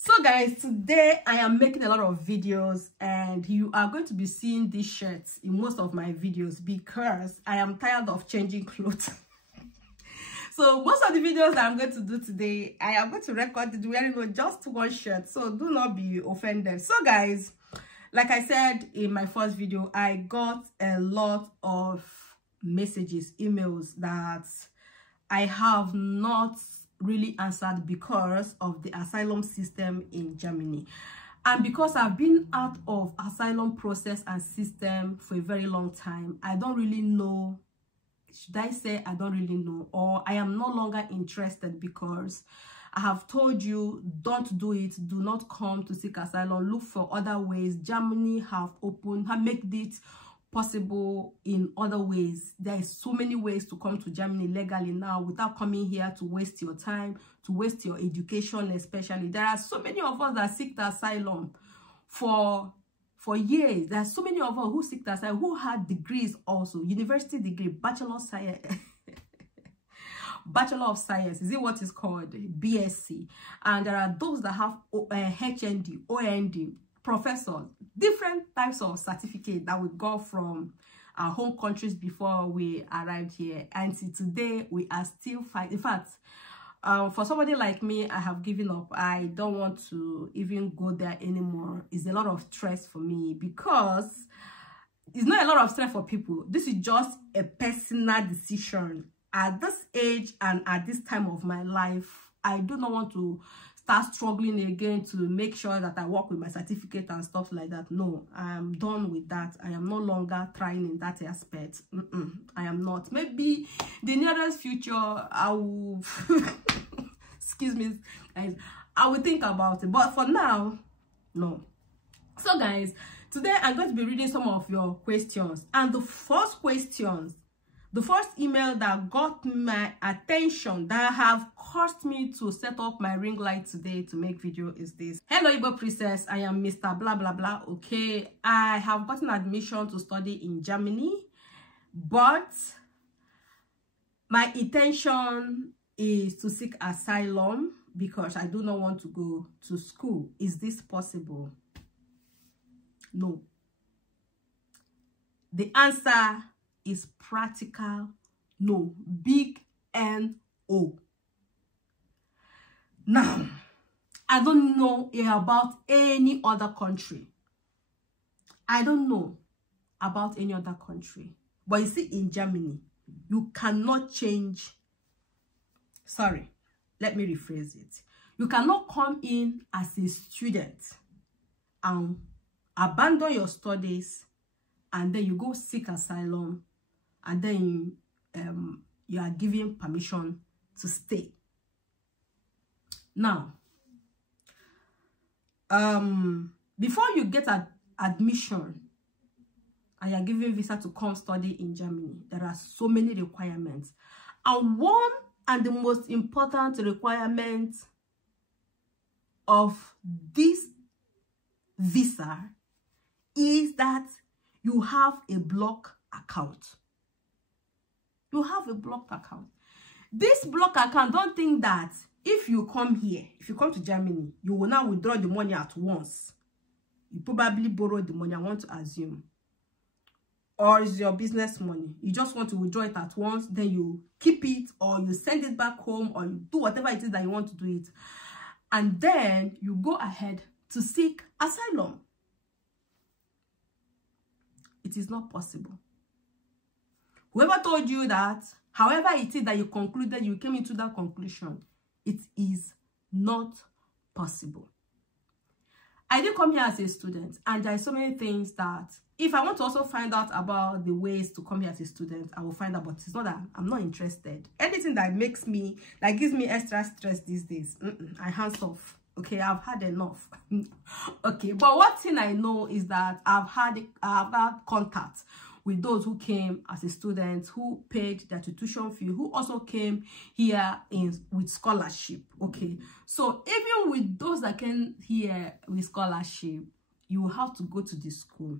So guys, today I am making a lot of videos and you are going to be seeing these shirts in most of my videos because I am tired of changing clothes. So most of the videos that I'm going to do today, I am going to record it wearing just one shirt, so do not be offended. So guys, like I said in my first video, I got a lot of messages, emails that I have not really answered because of the asylum system in Germany, and because I've been out of asylum process and system for a very long time. I don't really know, should I say I don't really know, or I am no longer interested, because I have told you, don't do it. Do not come to seek asylum. Look for other ways. Germany have made it possible in other ways. There is so many ways to come to Germany legally now without coming here to waste your time, to waste your education. Especially there are so many of us that seek asylum for years. There are so many of us who seek asylum, who had degrees, also university degree, bachelor of science bachelor of science, is it what is called, BSc, and there are those that have HND, OND, professors, different types of certificate that we got from our home countries before we arrived here. And today we are still fighting. In fact, for somebody like me, I have given up. I don't want to even go there anymore. It's a lot of stress for me, because it's not a lot of stress for people. This is just a personal decision. At this age and at this time of my life, I do not want to start struggling again to make sure that I work with my certificate and stuff like that. No, I am done with that. I am no longer trying in that aspect. I am not. Maybe the nearest future I will excuse me guys, I will think about it, but for now, no. So guys, today I'm going to be reading some of your questions, and the first email that got my attention, that have caused me to set up my ring light today to make video, is this. Hello Igbo princess, I am Mr. blah blah blah. Okay, I have gotten admission to study in Germany, but my intention is to seek asylum because I do not want to go to school. Is this possible? No. The answer is practical no. Big N-O. Now, I don't know about any other country. I don't know about any other country. But you see, in Germany, you cannot change. Sorry, let me rephrase it. You cannot come in as a student and abandon your studies, and then you go seek asylum, and then you are given permission to stay. Now, before you get admission and you are given visa to come study in Germany, there are so many requirements. And one and the most important requirement of this visa is that you have a block account. You have a blocked account. This block account, don't think that if you come here, if you come to Germany, you will now withdraw the money at once. You probably borrowed the money, I want to assume. Or it's your business money. You just want to withdraw it at once, then you keep it, or you send it back home, or you do whatever it is that you want to do it. And then you go ahead to seek asylum. It is not possible. Whoever told you that, however it is that you concluded, you came into that conclusion, it is not possible. I did come here as a student, and there are so many things that if I want to also find out about the ways to come here as a student, I will find out, but it's not that I'm not interested. Anything that makes me, that gives me extra stress these days, I hands off. Okay, I've had enough. Okay, but one thing I know is that I've had contact with those who came as a student, who paid their tuition fee, who also came here with scholarship. Okay, so even with those that came here with scholarship, you will have to go to the school.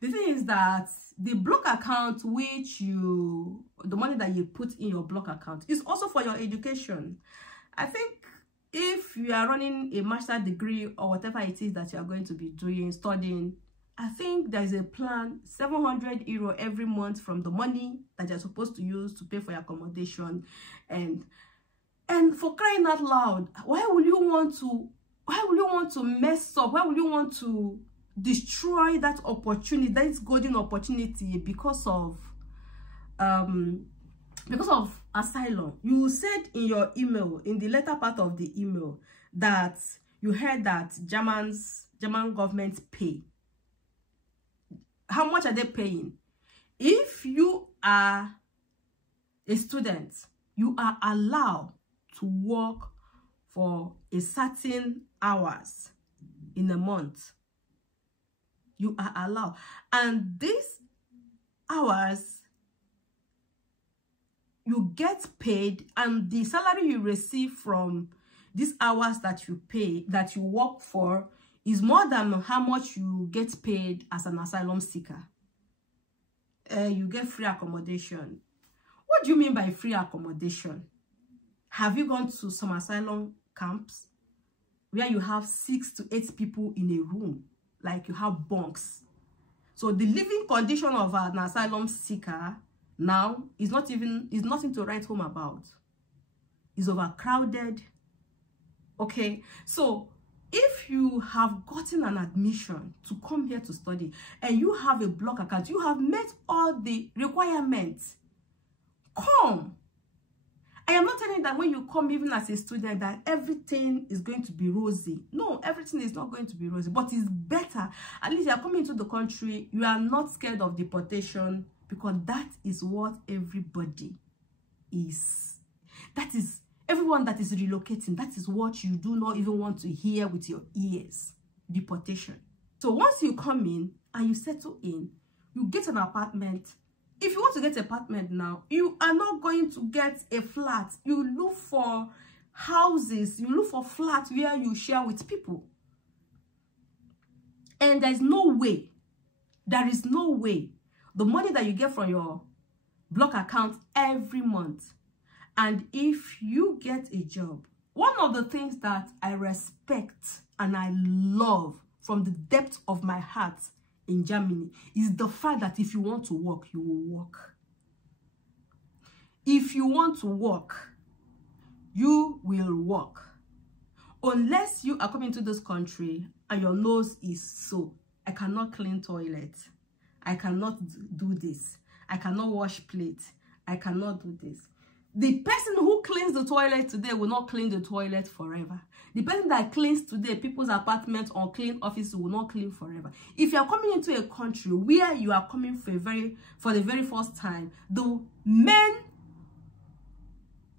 The thing is that the block account, the money that you put in your block account, is also for your education. I think if you are running a master's degree or whatever it is that you are going to be doing, studying, I think there is a plan, 700 euro every month from the money that you're supposed to use to pay for your accommodation. And for crying out loud, why will you want to mess up? Why will you want to destroy that opportunity, that golden opportunity, because of asylum? You said in your email, in the latter part of the email, that you heard that German government pay. How much are they paying? If you are a student, you are allowed to work for a certain hours in a month. You are allowed. And these hours, you get paid, and the salary you receive from these hours that you pay, that you work for, is more than how much you get paid as an asylum seeker. You get free accommodation. What do you mean by free accommodation? Have you gone to some asylum camps where you have 6 to 8 people in a room, like you have bunks? So the living condition of an asylum seeker now is nothing to write home about. It's overcrowded. Okay, so if you have gotten an admission to come here to study and you have a block account, you have met all the requirements, come. I am not telling you that when you come, even as a student, that everything is going to be rosy. No, everything is not going to be rosy, but it's better. At least you are coming to the country, you are not scared of deportation, because that is what everybody is. That is everyone that is relocating. That is what you do not even want to hear with your ears. Deportation. So once you come in and you settle in, you get an apartment. If you want to get an apartment now, you are not going to get a flat. You look for houses. You look for flats where you share with people. And there is no way the money that you get from your block account every month, and if you get a job, one of the things that I respect and I love from the depth of my heart in Germany is the fact that if you want to work, you will work. If you want to work, you will work. Unless you are coming to this country and your nose is so, I cannot clean toilet, I cannot do this, I cannot wash plates, I cannot do this. The person who cleans the toilet today will not clean the toilet forever. The person that cleans today people's apartments or clean offices will not clean forever. If you are coming into a country where you are coming for the very first time,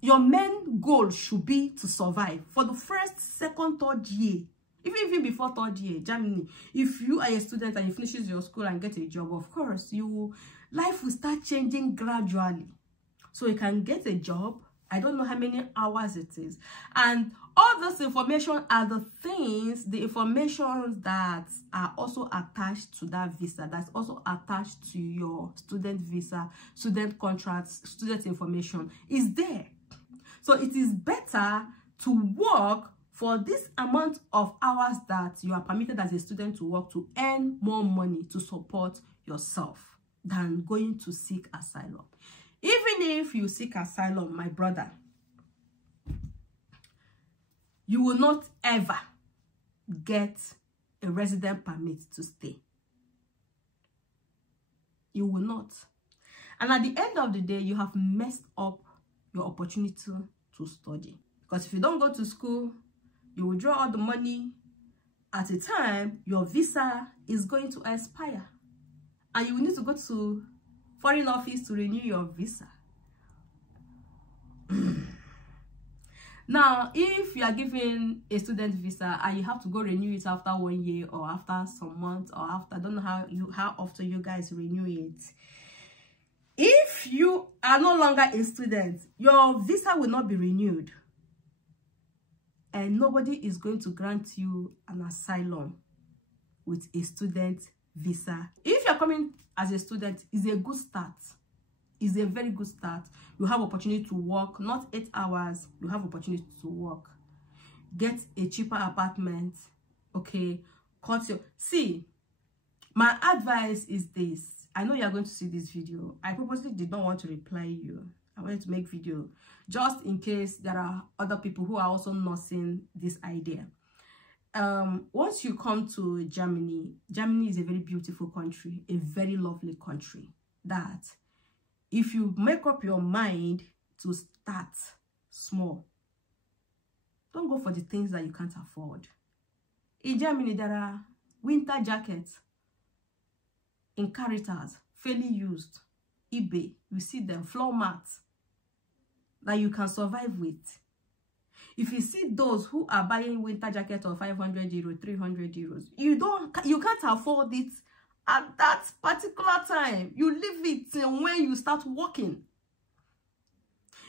your main goal should be to survive for the first, second, third year. Even before third year, Germany, if you are a student and you finish your school and get a job, of course, life will start changing gradually. So you can get a job. I don't know how many hours it is. And all this information are the information that are also attached to that visa, that's also attached to your student visa, student contracts, student information is there. So it is better to work for this amount of hours that you are permitted as a student to work, to earn more money to support yourself, than going to seek asylum. Even if you seek asylum, my brother, you will not ever get a resident permit to stay. You will not. And at the end of the day, you have messed up your opportunity to study. Because if you don't go to school, you will draw all the money. At a time, your visa is going to expire. And you will need to go to foreign office to renew your visa. Now, if you are given a student visa and you have to go renew it after 1 year or after some months or after, I don't know how often you guys renew it. If you are no longer a student, your visa will not be renewed. And nobody is going to grant you an asylum with a student visa. If you're coming as a student, it's a good start. It's a very good start. You have opportunity to work, not 8 hours. You have opportunity to work. get a cheaper apartment, okay? See, my advice is this. I know you are going to see this video. I purposely did not want to reply you. I wanted to make video just in case there are other people who are also nursing this idea. Once you come to Germany, Germany is a very beautiful country, a very lovely country, that if you make up your mind to start small, don't go for the things that you can't afford. In Germany, there are winter jackets in Caritas, fairly used, eBay. You see them, floor mats that you can survive with. If you see those who are buying winter jackets of 500 euros, 300 euros, you can't afford it at that particular time. You leave it till when you start working.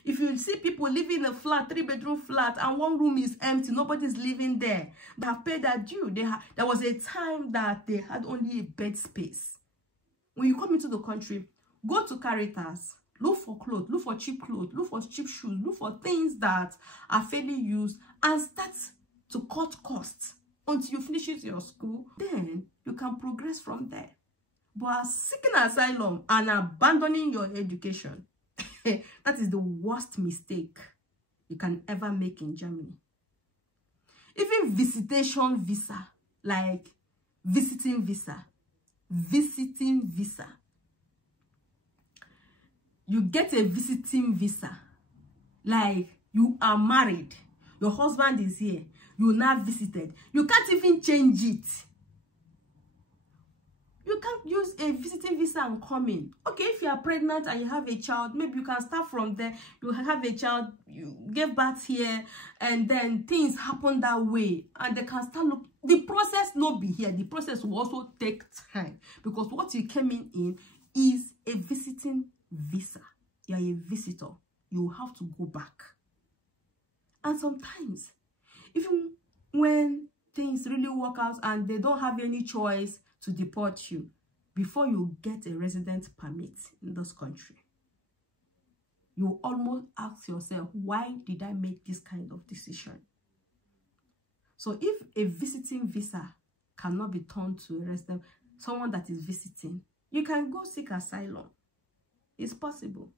If you see people living in a flat, 3-bedroom flat, and one room is empty, nobody's living there, they have paid their due. There was a time that they had only a bed space. When you come into the country, go to Caritas, look for clothes, look for cheap clothes, look for cheap shoes, look for things that are fairly used, and start to cut costs until you finish your school. Then you can progress from there. But seeking asylum and abandoning your education, that is the worst mistake you can ever make in Germany. Even visitation visa, like visiting visa. You get a visiting visa, like you are married, your husband is here, you now visited. You can't even change it. You can't use a visiting visa and come in. Okay, if you are pregnant and you have a child, maybe you can start from there. You have a child, you give birth here, and then things happen that way, and they can start look. The process not be here. The process will also take time, because what you came in is a visiting visa. You are a visitor. You have to go back. And sometimes, even when things really work out and they don't have any choice to deport you, before you get a resident permit in this country, you almost ask yourself, why did I make this kind of decision? So if a visiting visa cannot be turned to a resident, someone that is visiting, you can go seek asylum. It's possible.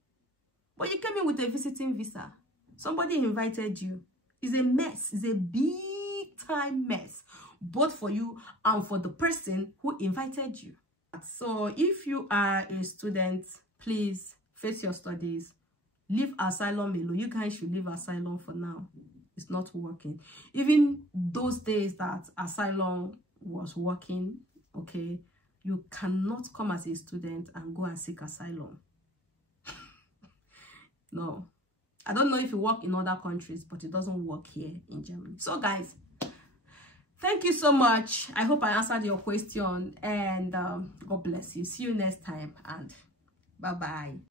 But you came in with a visiting visa. Somebody invited you. It's a mess. It's a big time mess, both for you and for the person who invited you. So if you are a student, please face your studies. Leave asylum alone. You guys should leave asylum for now. It's not working. Even those days that asylum was working, okay, you cannot come as a student and go and seek asylum. No. I don't know if it works in other countries, but it doesn't work here in Germany. So guys, thank you so much. I hope I answered your question, and God bless you. See you next time, and bye-bye.